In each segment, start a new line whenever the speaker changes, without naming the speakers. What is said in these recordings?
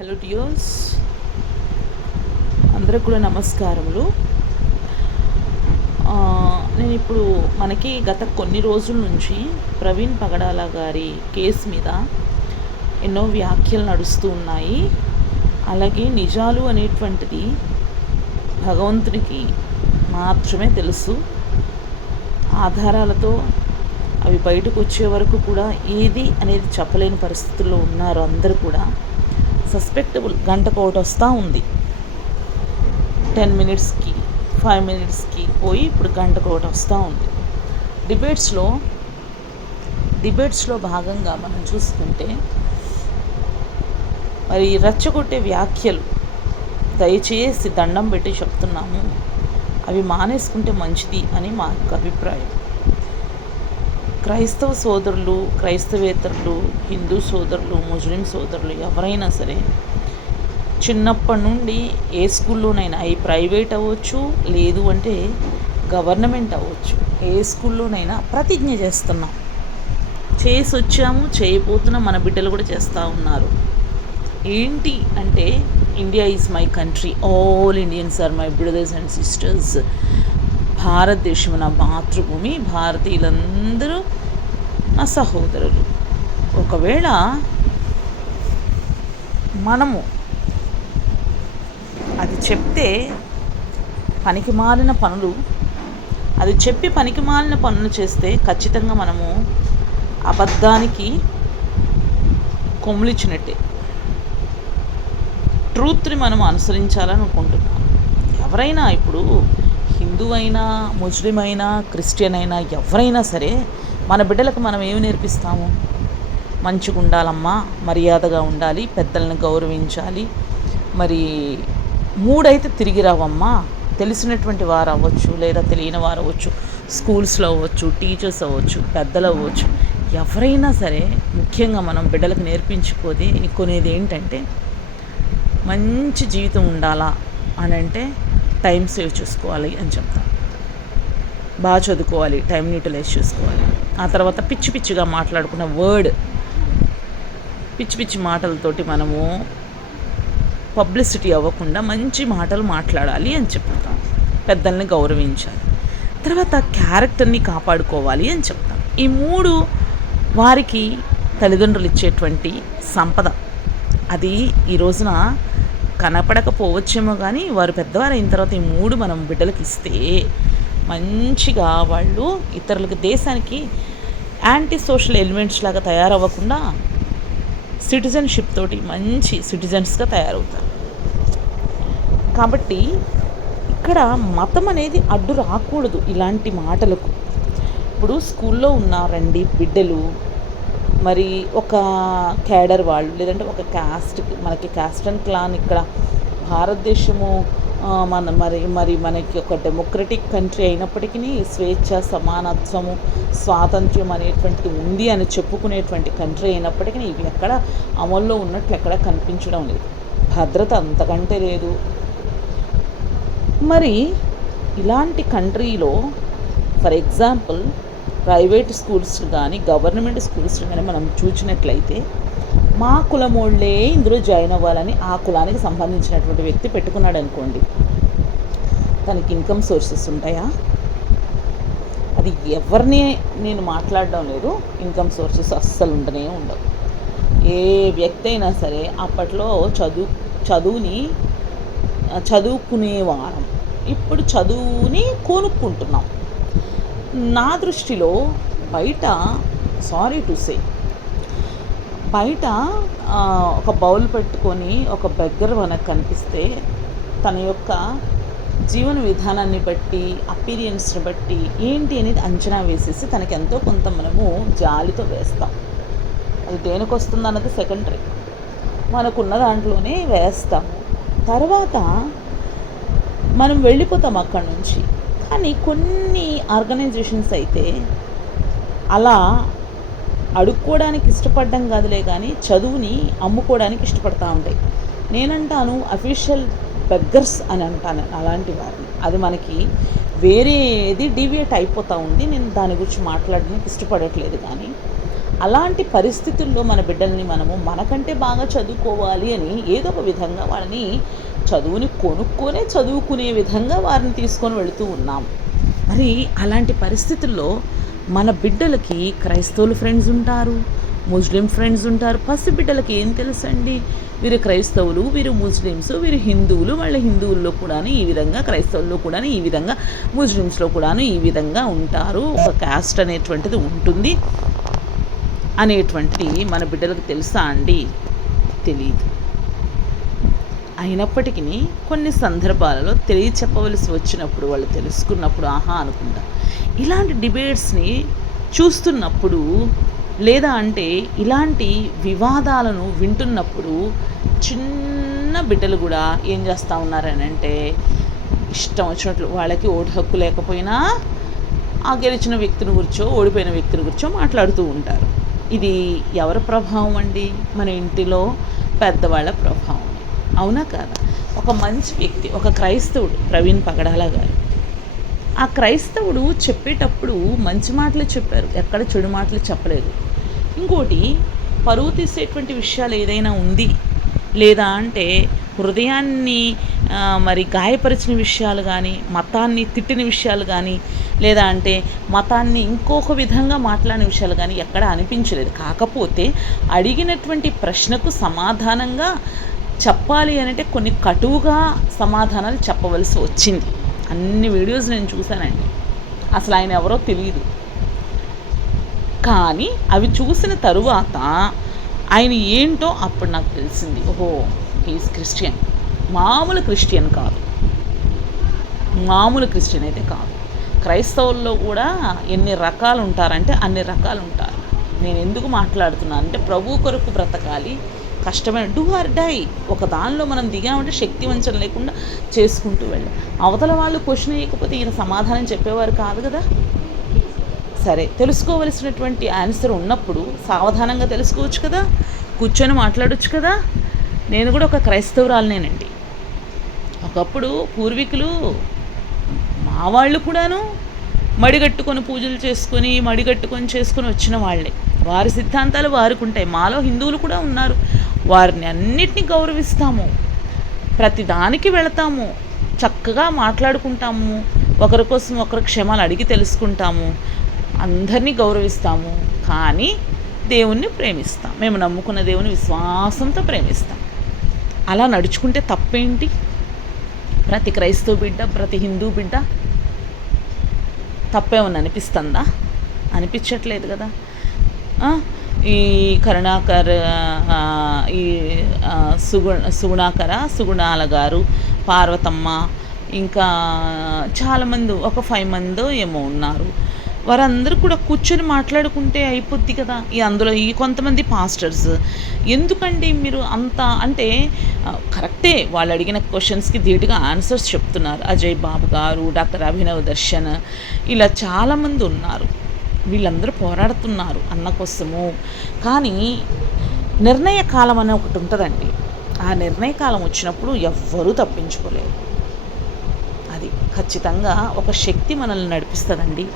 Hello DEOs అందరికి కూడా నమస్కారములు. నేను ఇప్పుడు మనకి గత కొన్ని రోజుల నుంచి ప్రవీణ్ పగడాల గారి కేసు మీద ఎన్నో వ్యాఖ్యలు నడుస్తూ ఉన్నాయి. అలాగే నిజాలు అనేటువంటిది భగవంతునికి మాత్రమే తెలుసు. ఆధారాలతో అవి బయటకు వచ్చే వరకు కూడా ఏది అనేది చెప్పలేని పరిస్థితుల్లో ఉన్నారు అందరూ కూడా. సస్పెక్టబుల్ గంటకు ఒకటి వస్తూ ఉంది. టెన్ మినిట్స్కి ఫైవ్ మినిట్స్కి పోయి ఇప్పుడు గంటకు ఒకటి వస్తూ ఉంది. డిబేట్స్లో డిబేట్స్లో భాగంగా మనం చూసుకుంటే మరి రెచ్చగొట్టే వ్యాఖ్యలు దయచేసి దండం పెట్టి చెప్తున్నాము. అవి మానేసుకుంటే మంచిది అని మా యొక్క అభిప్రాయం. క్రైస్తవ సోదరులు క్రైస్తవేతరులు హిందూ సోదరులు ముస్లిం సోదరులు ఎవరైనా సరే చిన్నప్పటి నుండి ఏ స్కూల్లోనైనా అవి ప్రైవేట్ అవ్వచ్చు లేదు అంటే గవర్నమెంట్ అవ్వచ్చు ఏ స్కూల్లోనైనా ప్రతిజ్ఞ చేస్తున్నాం. చేసి వచ్చాము చేయబోతున్నాం మన బిడ్డలు కూడా చేస్తూ ఉన్నారు. ఏంటి అంటే India is my country all Indians are my brothers and sisters. భారతదేశం నా మాతృభూమి భారతీయులందరూ నా సహోదరులు ఒకవేళ మనము అది చెప్తే పనికి మారిన పనులు అది చెప్పి పనికి మారిన పనులు చేస్తే ఖచ్చితంగా మనము అబద్ధానికి కొమ్ములిచ్చినట్టే. ట్రూత్ని మనం అనుసరించాలని అనుకుంటున్నాం. ఎవరైనా ఇప్పుడు హిందూ అయినా ముస్లిం అయినా క్రిస్టియన్ అయినా ఎవరైనా సరే మన బిడ్డలకు మనం ఏమి నేర్పిస్తాము? మంచిగా ఉండాలమ్మా మర్యాదగా ఉండాలి పెద్దల్ని గౌరవించాలి. మరి మూడైతే తిరిగి రావమ్మా. తెలిసినటువంటి వారు అవ్వచ్చు లేదా తెలియని వారు అవ్వచ్చు స్కూల్స్లో అవ్వచ్చు టీచర్స్ అవ్వచ్చు పెద్దలు అవ్వచ్చు. ఎవరైనా సరే ముఖ్యంగా మనం బిడ్డలకు నేర్పించుకోది కొనేది ఏంటంటే మంచి జీవితం ఉండాలా అని అంటే టైం సేవ్ చేసుకోవాలి అని చెప్తాను బాగా చదువుకోవాలి టైం యూటిలైజ్ చేసుకోవాలి. ఆ తర్వాత పిచ్చి పిచ్చిగా మాట్లాడుకున్న వర్డ్ పిచ్చి పిచ్చి మాటలతోటి మనము పబ్లిసిటీ అవ్వకుండా మంచి మాటలు మాట్లాడాలి అని చెప్తాం. పెద్దల్ని గౌరవించాలి. తర్వాత క్యారెక్టర్ని కాపాడుకోవాలి అని చెప్తాం. ఈ మూడు వారికి తల్లిదండ్రులు ఇచ్చేటువంటి సంపద. అది ఈ రోజున కనపడకపోవచ్చేమో కానీ వారు పెద్దవారు అయిన తర్వాత ఈ మూడు మనం బిడ్డలకు ఇస్తే మంచిగా వాళ్ళు ఇతరులకు దేశానికి యాంటీ సోషల్ ఎలిమెంట్స్ లాగా తయారవ్వకుండా సిటిజన్షిప్ తోటి మంచి సిటిజన్స్గా తయారవుతారు. కాబట్టి ఇక్కడ మతం అనేది అడ్డు రాకూడదు ఇలాంటి మాటలకు. ఇప్పుడు స్కూల్లో ఉన్న రండి బిడ్డలు మరి ఒక క్యాడర్ వాళ్ళు లేదంటే ఒక క్యాస్ట్ మనకి క్యాస్ట్ అండ్ క్లాన్ ఇక్కడ భారతదేశము మన మరి మరి మనకి ఒక డెమోక్రటిక్ కంట్రీ అయినప్పటికీ స్వేచ్ఛ సమానత్వము స్వాతంత్ర్యం అనేటువంటిది ఉంది అని చెప్పుకునేటువంటి కంట్రీ అయినప్పటికీ ఇవి ఎక్కడ అమల్లో ఉన్నట్లు ఎక్కడ కనిపించడం లేదు. భద్రత అంతకంటే లేదు. మరి ఇలాంటి కంట్రీలో ఫర్ ఎగ్జాంపుల్ ప్రైవేట్ స్కూల్స్ కానీ గవర్నమెంట్ స్కూల్స్ కానీ మనం చూసినట్లయితే మా కులమోళ్ళే ఇందులో జాయిన్ అవ్వాలని ఆ కులానికి సంబంధించినటువంటి వ్యక్తి పెట్టుకున్నాడు అనుకోండి. తనకి ఇన్కమ్ సోర్సెస్ ఉంటాయా? అది ఎవరిని నేను మాట్లాడడం లేదు. ఇన్కమ్ సోర్సెస్ అస్సలు ఉండనే ఉండవు. ఏ వ్యక్తి అయినా సరే అప్పట్లో చదువు చదువుని చదువుకునేవారం. ఇప్పుడు చదువుని కొనుక్కుంటున్నాం. నా దృష్టిలో బయట సారీ టు సే బయట ఒక బౌల్ పెట్టుకొని ఒక బెగ్గర్ మనకు కనిపిస్తే తన యొక్క జీవన విధానాన్ని బట్టి అపీరియన్స్ని బట్టి ఏంటి అనేది అంచనా వేసేసి తనకి ఎంతో కొంత మనము జాలితో వేస్తాం. అది దేనికి వస్తుంది అన్నది సెకండరీ మనకున్న దాంట్లోనే వేస్తాం. తర్వాత మనం వెళ్ళిపోతాం అక్కడి నుంచి. కానీ కొన్ని ఆర్గనైజేషన్స్ అయితే అలా అడుక్కోవడానికి ఇష్టపడడం కాదులే కానీ చదువుని అమ్ముకోవడానికి ఇష్టపడతా ఉంటాయి. నేనంటాను అఫీషియల్ బెగ్గర్స్ అని అంటాను అలాంటి వారిని. అది మనకి వేరేది డివియేట్ అయిపోతూ ఉంది. నేను దాని గురించి మాట్లాడడానికి ఇష్టపడట్లేదు కానీ అలాంటి పరిస్థితుల్లో మన బిడ్డల్ని మనము మనకంటే బాగా చదువుకోవాలి అని ఏదో ఒక విధంగా వాళ్ళని చదువుని కొనుక్కొనే చదువుకునే విధంగా వారిని తీసుకొని వెళుతూ ఉన్నాం. మరి అలాంటి పరిస్థితుల్లో మన బిడ్డలకి క్రైస్తవులు ఫ్రెండ్స్ ఉంటారు ముస్లిం ఫ్రెండ్స్ ఉంటారు పసి బిడ్డలకి ఏం తెలుసండి? వీరు క్రైస్తవులు వీరు ముస్లిమ్స్ వీరు హిందువులు వాళ్ళ హిందువుల్లో కూడా ఈ విధంగా క్రైస్తవుల్లో కూడా ఈ విధంగా ముస్లిమ్స్లో కూడాను ఈ విధంగా ఉంటారు. ఒక క్యాస్ట్ అనేటువంటిది ఉంటుంది. అనేటువంటిది మన బిడ్డలకు తెలుసా అండి? తెలియదు అయినప్పటికీ కొన్ని సందర్భాలలో తెలియ చెప్పవలసి వచ్చినప్పుడు వాళ్ళు తెలుసుకున్నప్పుడు ఆహా అనుకుంటా. ఇలాంటి డిబేట్స్ని చూస్తున్నప్పుడు లేదా అంటే ఇలాంటి వివాదాలను వింటున్నప్పుడు చిన్న బిడ్డలు కూడా ఏం చేస్తూ ఉన్నారని అంటే ఇష్టం వచ్చినట్లు వాళ్ళకి ఓటు హక్కు లేకపోయినా ఆ గెలిచిన వ్యక్తిని గురించో ఓడిపోయిన వ్యక్తిని గురించో మాట్లాడుతూ ఉంటారు. ఇది ఎవరి ప్రభావం అండి? మన ఇంటిలో పెద్దవాళ్ళ ప్రభావం. అవునా కాదా? ఒక మంచి వ్యక్తి ఒక క్రైస్తవుడు ప్రవీణ్ పగడాల గారు ఆ క్రైస్తవుడు చెప్పేటప్పుడు మంచి మాటలు చెప్పారు. ఎక్కడ చెడు మాటలు చెప్పలేదు. ఇంకోటి పరువు తీసేటువంటి విషయాలు ఏదైనా ఉంది. లేదా అంటే హృదయాన్ని మరి గాయపరిచిన విషయాలు కానీ మతాన్ని తిట్టిన విషయాలు కానీ లేదా అంటే మతాన్ని ఇంకొక విధంగా మాట్లాడిన విషయాలు కానీ ఎక్కడ అనిపించలేదు. కాకపోతే అడిగినటువంటి ప్రశ్నకు సమాధానంగా చెప్పాలి అని అంటే కొన్ని కటువుగా సమాధానాలు చెప్పవలసి వచ్చింది. అన్ని వీడియోస్ నేను చూశానండి. అసలు ఆయన ఎవరో తెలియదు కానీ అవి చూసిన తరువాత ఆయన ఏంటో అప్పుడు నాకు తెలిసింది. ఓహో ఈజ్ క్రిస్టియన్ మామూలు క్రిస్టియన్ కాదు. మామూలు క్రిస్టియన్ అయితే కాదు. క్రైస్తవుల్లో కూడా ఎన్ని రకాలు ఉంటారంటే అన్ని రకాలు ఉంటారు. నేను ఎందుకు మాట్లాడుతున్నాను అంటే ప్రభు కొరకు బ్రతకాలి కష్టమైన డూ ఆర్ డై ఒక దానిలో మనం దిగామంటే శక్తి వంచన లేకుండా చేసుకుంటూ వెళ్ళాం. అవతల వాళ్ళు క్వశ్చన్ వేయకపోతే ఈయన సమాధానం చెప్పేవారు కాదు కదా? సరే తెలుసుకోవలసినటువంటి ఆన్సర్ ఉన్నప్పుడు సావధానంగా తెలుసుకోవచ్చు కదా? కూర్చొని మాట్లాడచ్చు కదా? నేను కూడా ఒక క్రైస్తవురాలనేనండి. ఒకప్పుడు పూర్వీకులు మా వాళ్ళు కూడాను మడిగట్టుకొని పూజలు చేసుకొని మడిగట్టుకొని చేసుకొని వచ్చిన వాళ్ళే. వారి సిద్ధాంతాలు వారికి ఉంటాయి మాలో హిందువులు కూడా ఉన్నారు. వారిని అన్నిటినీ గౌరవిస్తాము. ప్రతిదానికి వెళతాము. చక్కగా మాట్లాడుకుంటాము. ఒకరి కోసం ఒకరి క్షమాలు అడిగి తెలుసుకుంటాము. అందరినీ గౌరవిస్తాము. కానీ దేవుణ్ణి ప్రేమిస్తాం. మేము నమ్ముకున్న దేవుని విశ్వాసంతో ప్రేమిస్తాం. అలా నడుచుకుంటే తప్పేంటి? ప్రతి క్రైస్తవ బిడ్డ ప్రతి హిందూ బిడ్డ తప్పేమని అనిపిస్తుందా? అనిపించట్లేదు కదా? ఈ కరుణాకర్ ఈ సుగుణ సుగు సుగుణాకర సుగుణాల గారు పార్వతమ్మ ఇంకా చాలామంది ఒక ఫైవ్ మందో ఏమో ఉన్నారు. వారందరూ కూడా కూర్చొని మాట్లాడుకుంటే అయిపోద్ది కదా. ఈ అందులో ఈ కొంతమంది పాస్టర్స్ ఎందుకండి మీరు అంత అంటే కరెక్టే వాళ్ళు అడిగిన క్వశ్చన్స్కి ధీటుగా ఆన్సర్స్ చెప్తున్నారు. అజయ్ బాబు గారు డాక్టర్ అభినవ్ దర్శన్ ఇలా చాలామంది ఉన్నారు. వీళ్ళందరూ పోరాడుతున్నారు అన్న కోసము. కానీ నిర్ణయ కాలం అనే ఒకటి ఉంటుందండి. ఆ నిర్ణయ కాలం వచ్చినప్పుడు ఎవ్వరూ తప్పించుకోలేరు. అది ఖచ్చితంగా ఒక శక్తి మనల్ని నడిపిస్తుందండి.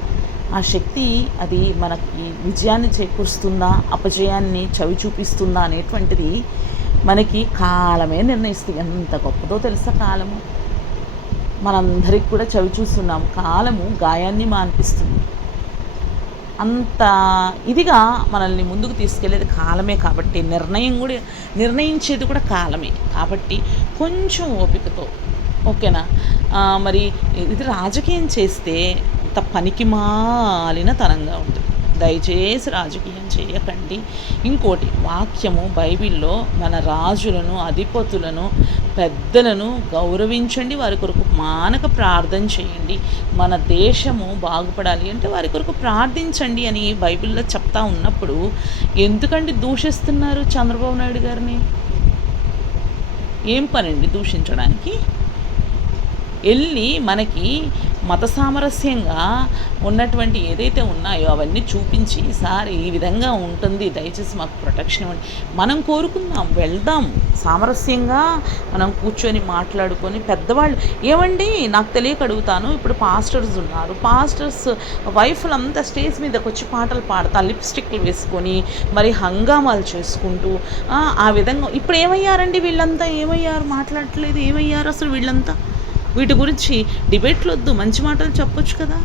ఆ శక్తి అది మనకి విజయాన్ని చేకూరుస్తుందా అపజయాన్ని చవి చూపిస్తుందా అనేటువంటిది మనకి కాలమే నిర్ణయిస్తుంది. ఎంత గొప్పదో తెలుసా కాలము? మనందరికి కూడా చవి చూస్తున్నాము. కాలము గాయాన్ని మాన్పిస్తుంది. అంత ఇదిగా మనల్ని ముందుకు తీసుకెళ్ళేది కాలమే కాబట్టి నిర్ణయం కూడా నిర్ణయించేది కూడా కాలమే. కాబట్టి కొంచెం ఓపికతో ఓకేనా? మరి ఇది రాజకీయం చేస్తే త పనికి మాలిన తనంగా ఉంటుంది. దయచేసి రాజకీయం చేయకండి. ఇంకోటి వాక్యము బైబిల్లో మన రాజులను అధిపతులను పెద్దలను గౌరవించండి. వారి కొరకు మానక ప్రార్థన చేయండి. మన దేశము బాగుపడాలి అంటే వారి కొరకు ప్రార్థించండి అని బైబిల్లో చెప్తా ఉన్నప్పుడు ఎందుకండి దూషిస్తున్నారు చంద్రబాబు నాయుడు గారిని? ఏం పనండి దూషించడానికి? వెళ్ళి మనకి మత సామరస్యంగా ఉన్నటువంటి ఏదైతే ఉన్నాయో అవన్నీ చూపించి సార్ ఈ విధంగా ఉంటుంది. దయచేసి మాకు ప్రొటెక్షన్ ఇవ్వండి. మనం కోరుకుందాం వెళ్దాం. సామరస్యంగా మనం కూర్చొని మాట్లాడుకొని పెద్దవాళ్ళు ఏమండి నాకు తెలియక అడుగుతాను. ఇప్పుడు పాస్టర్స్ ఉన్నారు. పాస్టర్స్ వైఫ్లు అంతా స్టేజ్ మీదకి వచ్చి పాటలు పాడతా లిప్స్టిక్లు వేసుకొని మరి హంగామాలు చేసుకుంటూ ఆ, ఆ విధంగా. ఇప్పుడు ఏమయ్యారండి వీళ్ళంతా? ఏమయ్యారు? మాట్లాడట్లేదు. ఏమయ్యారు అసలు వీళ్ళంతా? వీటి గురించి డిబేట్లు వద్దు మంచి మాటలు చెప్పొచ్చు కదా?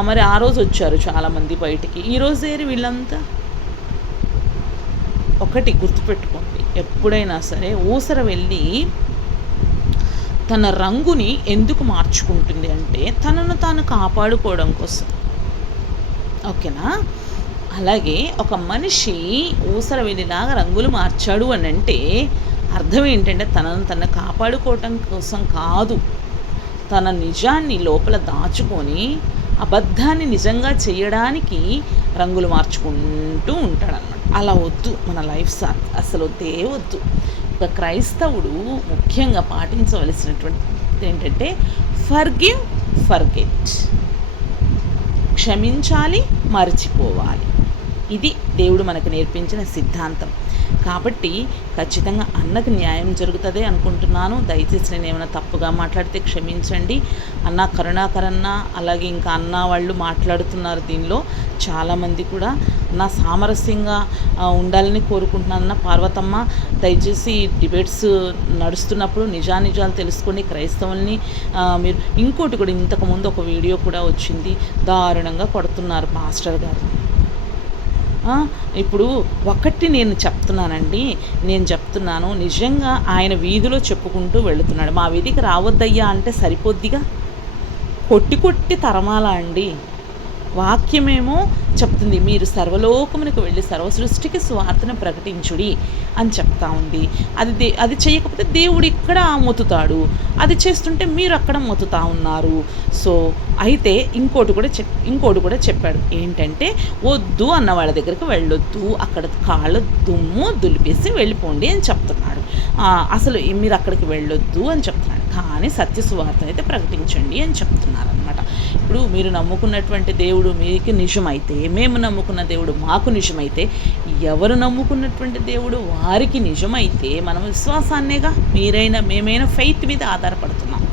మరి ఆ రోజు వచ్చారు చాలామంది బయటికి. ఈ రోజు ఏరి వీళ్ళంతా? ఒకటి గుర్తుపెట్టుకోండి. ఎప్పుడైనా సరే ఊసర వెళ్ళి తన రంగుని ఎందుకు మార్చుకుంటుంది అంటే తనను తాను కాపాడుకోవడం కోసం. ఓకేనా? అలాగే ఒక మనిషి ఊసర వెళ్ళిలాగా రంగులు మార్చాడు అని అంటే అర్థం ఏంటంటే తనను తన కాపాడుకోవటం కోసం కాదు. తన నిజాన్ని లోపల దాచుకొని అబద్ధాన్ని నిజంగా చేయడానికి రంగులు మార్చుకుంటూ ఉంటాడన్నమాట. అలా వద్దు మన లైఫ్ సా అసలు వద్దే వద్దు ఒక క్రైస్తవుడు ముఖ్యంగా పాటించవలసినటువంటి ఏంటంటే ఫర్గివ్ ఫర్గెట్. క్షమించాలి మర్చిపోవాలి. ఇది దేవుడు మనకు నేర్పించిన సిద్ధాంతం. కాబట్టి ఖచ్చితంగా అన్నకు న్యాయం జరుగుతుంది అనుకుంటున్నాను. దయచేసి నేను ఏమైనా తప్పుగా మాట్లాడితే క్షమించండి. అన్న కరుణాకరన్న అలాగే ఇంకా అన్న వాళ్ళు మాట్లాడుతున్నారు దీనిలో. చాలామంది కూడా నా సామరస్యంగా ఉండాలని ఉండాలని కోరుకుంటున్నానన్న పార్వతమ్మ. దయచేసి డిబేట్స్ నడుస్తున్నప్పుడు నిజానిజాలు తెలుసుకొని క్రైస్తవుల్ని మీరు ఇంకోటి కూడా ఇంతకుముందు ఒక వీడియో కూడా వచ్చింది. దారుణంగా కొడుతున్నారు మాస్టర్ గారు. ఇప్పుడు ఒకటి నేను చెప్తున్నానండి నేను చెప్తున్నాను నిజంగా ఆయన వీధిలో చెప్పుకుంటూ వెళుతున్నాడు. మా వీధికి రావద్దయ్యా అంటే సరిపోద్దిగా? కొట్టి కొట్టి తరమాలా అండి? వాక్యమేమో చెప్తుంది. మీరు సర్వలోకమునకు వెళ్ళి సర్వ సృష్టికి స్వార్థను ప్రకటించుడి అని చెప్తా ఉంది. అది దే అది చేయకపోతే దేవుడు ఇక్కడ మొత్తుతాడు అది చేస్తుంటే మీరు అక్కడ మొత్తుతా ఉన్నారు. సో అయితే ఇంకోటి కూడా చెప్ ఇంకోటి కూడా చెప్పాడు. ఏంటంటే వద్దు అన్న వాళ్ళ దగ్గరికి వెళ్ళొద్దు. అక్కడ కాళ్ళ దుమ్ము దులిపేసి వెళ్ళిపోండి అని చెప్తున్నాడు. అసలు మీరు అక్కడికి వెళ్ళొద్దు అని చెప్తున్నాడు. కానీ సత్య సువార్త అయితే ప్రకటించండి అని చెప్తున్నారు. ఇప్పుడు మీరు నమ్ముకున్నటువంటి దేవుడు మీకు నిజమైతే మేము నమ్ముకున్న దేవుడు మాకు నిజమైతే ఎవరు నమ్ముకున్నటువంటి దేవుడు వారికి నిజమైతే మనం విశ్వాసాన్నేగా మీరైనా మేమైనా ఫెయిత్ మీద ఆధారపడుతున్నాం.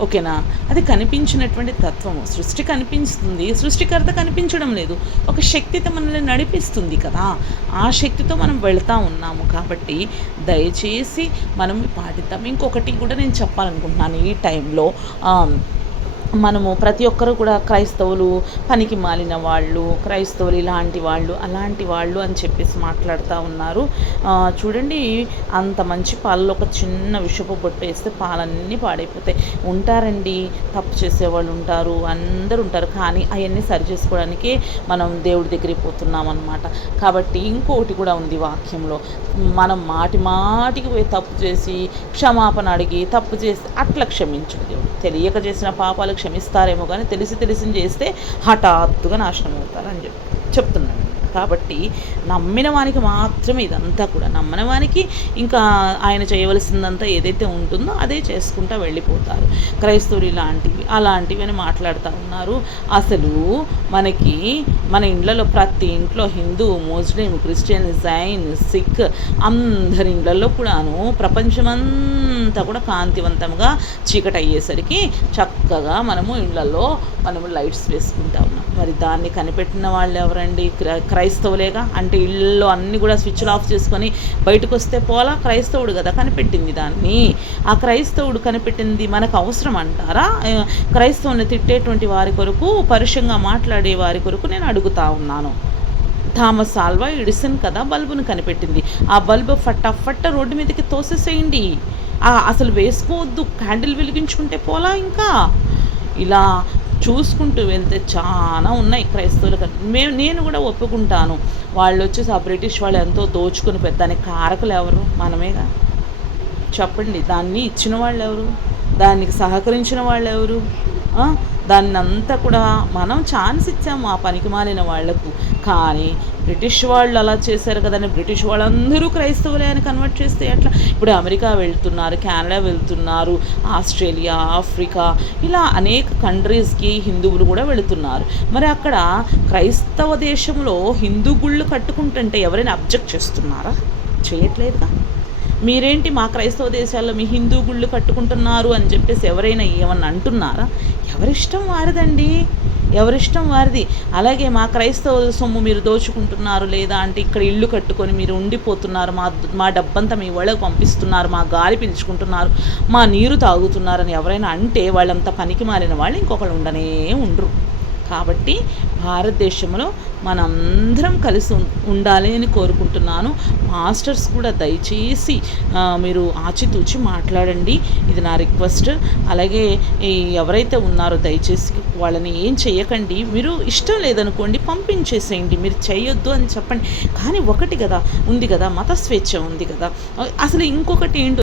ఓకేనా? అది కనిపించినటువంటి తత్వము. సృష్టి కనిపిస్తుంది. సృష్టికర్త కనిపించడం లేదు. ఒక శక్తితో మనల్ని నడిపిస్తుంది కదా. ఆ శక్తితో మనం వెళ్తూ ఉన్నాము కాబట్టి దయచేసి మనం పాటిద్దాం. ఇంకొకటి కూడా నేను చెప్పాలనుకుంటున్నాను ఈ టైంలో. మనము ప్రతి ఒక్కరు కూడా క్రైస్తవులు పనికి మాలిన వాళ్ళు క్రైస్తవులు ఇలాంటి వాళ్ళు అలాంటి వాళ్ళు అని చెప్పేసి మాట్లాడుతూ ఉన్నారు. చూడండి అంత మంచి పాలలో ఒక చిన్న విషపు బొట్టు వేస్తే పాలన్నీ పాడైపోతాయి. ఉంటారండి తప్పు చేసేవాళ్ళు ఉంటారు అందరూ ఉంటారు కానీ అవన్నీ సరి చేసుకోవడానికి మనం దేవుడి దగ్గరికి పోతున్నాం అనమాట కాబట్టి ఇంకొకటి కూడా ఉంది వాక్యంలో. మనం మాటి మాటికి పోయి తప్పు చేసి క్షమాపణ అడిగి తప్పు చేసి అట్లా క్షమించడు దేవుడు. తెలియక చేసిన పాపాలు క్షమిస్తారేమో కానీ తెలిసి తెలిసి చేస్తే హఠాత్తుగా నాశనం అవుతారని చెప్పి చెప్తున్నాను. కాబట్టి నమ్మిన వానికి మాత్రమే ఇదంతా కూడా. నమ్మిన వానికి ఇంకా ఆయన చేయవలసిందంతా ఏదైతే ఉంటుందో అదే చేసుకుంటా వెళ్ళిపోతారు. క్రైస్తవులు ఇలాంటివి అలాంటివి అని మాట్లాడుతూ ఉన్నారు. అసలు మనకి మన ఇండ్లలో ప్రతి ఇంట్లో హిందూ ముస్లిం క్రిస్టియన్ జైన్ సిక్ అందరి ఇండ్లలో కూడాను ప్రపంచమంతా కూడా కాంతివంతంగా చీకటి అయ్యేసరికి చక్కగా మనము ఇళ్ళలో మనము లైట్స్ వేసుకుంటా ఉన్నాం. మరి దాన్ని కనిపెట్టిన వాళ్ళు ఎవరండి? క్రై- క్రైస్తవులేగా? అంటే ఇళ్ళల్లో అన్నీ కూడా స్విచ్లు ఆఫ్ చేసుకొని బయటకు వస్తే పోలా క్రైస్తవుడు కదా కనిపెట్టింది దాన్ని. ఆ క్రైస్తవుడు కనిపెట్టింది మనకు అవసరం అంటారా? క్రైస్తవుని తిట్టేటువంటి వారి కొరకు పరుషంగా మాట్లాడి వారి కొరకు నేను అడుగుతా ఉన్నాను. థామస్ ఆల్వా ఎడిసన్ కదా బల్బును కనిపెట్టింది. ఆ బల్బు ఫటాఫట్ రోడ్డు మీదకి తోసేసేయండి. ఆ, అసలు వేసుకోవద్దు. క్యాండిల్ వెలిగించుకుంటే పోలా ఇంకా? ఇలా చూసుకుంటూ వెళ్తే చాలా ఉన్నాయి క్రైస్తవులు మేము నేను కూడా ఒప్పుకుంటాను. వాళ్ళు వచ్చేసి ఆ బ్రిటిష్ వాళ్ళు ఎంతో దోచుకుని దాని కారకులు ఎవరు? మనమేగా? చెప్పండి. దాన్ని ఇచ్చిన వాళ్ళు ఎవరు దానికి సహకరించిన వాళ్ళు ఎవరు దాన్ని అంతా కూడా మనం ఛాన్స్ ఇచ్చాము ఆ పనికి మాలిన వాళ్ళకు. కానీ బ్రిటిష్ వాళ్ళు అలా చేశారు కదండి. బ్రిటిష్ వాళ్ళందరూ క్రైస్తవులే అని కన్వర్ట్ చేస్తే ఎట్లా? ఇప్పుడు అమెరికా వెళ్తున్నారు కెనడా వెళ్తున్నారు ఆస్ట్రేలియా ఆఫ్రికా ఇలా అనేక కంట్రీస్కి హిందువులు కూడా వెళుతున్నారు. మరి అక్కడ క్రైస్తవ దేశంలో హిందూ గుళ్ళు కట్టుకుంటుంటే ఎవరైనా అబ్జెక్ట్ చేస్తున్నారా? చేయట్లేదుగా? మీరేంటి మా క్రైస్తవ దేశాల్లో మీ హిందూ గుళ్ళు కట్టుకుంటున్నారు అని చెప్పేసి ఎవరైనా ఏమన్నా అంటున్నారా? ఎవరిష్టం వారిదండి? ఎవరిష్టం వారిది? అలాగే మా క్రైస్తవ సొమ్ము మీరు దోచుకుంటున్నారు లేదా అంటే ఇక్కడ ఇల్లు కట్టుకొని మీరు ఉండిపోతున్నారు మా మా డబ్బంతా మీ వాళ్ళకు పంపిస్తున్నారు మా గాలి పీల్చుకుంటున్నారు మా నీరు తాగుతున్నారని ఎవరైనా అంటే వాళ్ళంతా పనికి మారిన వాళ్ళు ఇంకొకళ్ళు ఉండనే ఉండరు. కాబట్టి భారతదేశంలో మనందరం కలిసి ఉండాలి అని కోరుకుంటున్నాను. మాస్టర్స్ కూడా దయచేసి మీరు ఆచితూచి మాట్లాడండి. ఇది నా రిక్వెస్ట్. అలాగే ఎవరైతే ఉన్నారో దయచేసి వాళ్ళని ఏం చేయకండి. మీరు ఇష్టం లేదనుకోండి పంపించేసేయండి. మీరు చేయొద్దు అని చెప్పండి. కానీ ఒకటి కదా ఉంది కదా మత స్వేచ్ఛ ఉంది కదా. అసలు ఇంకొకటి ఏంటో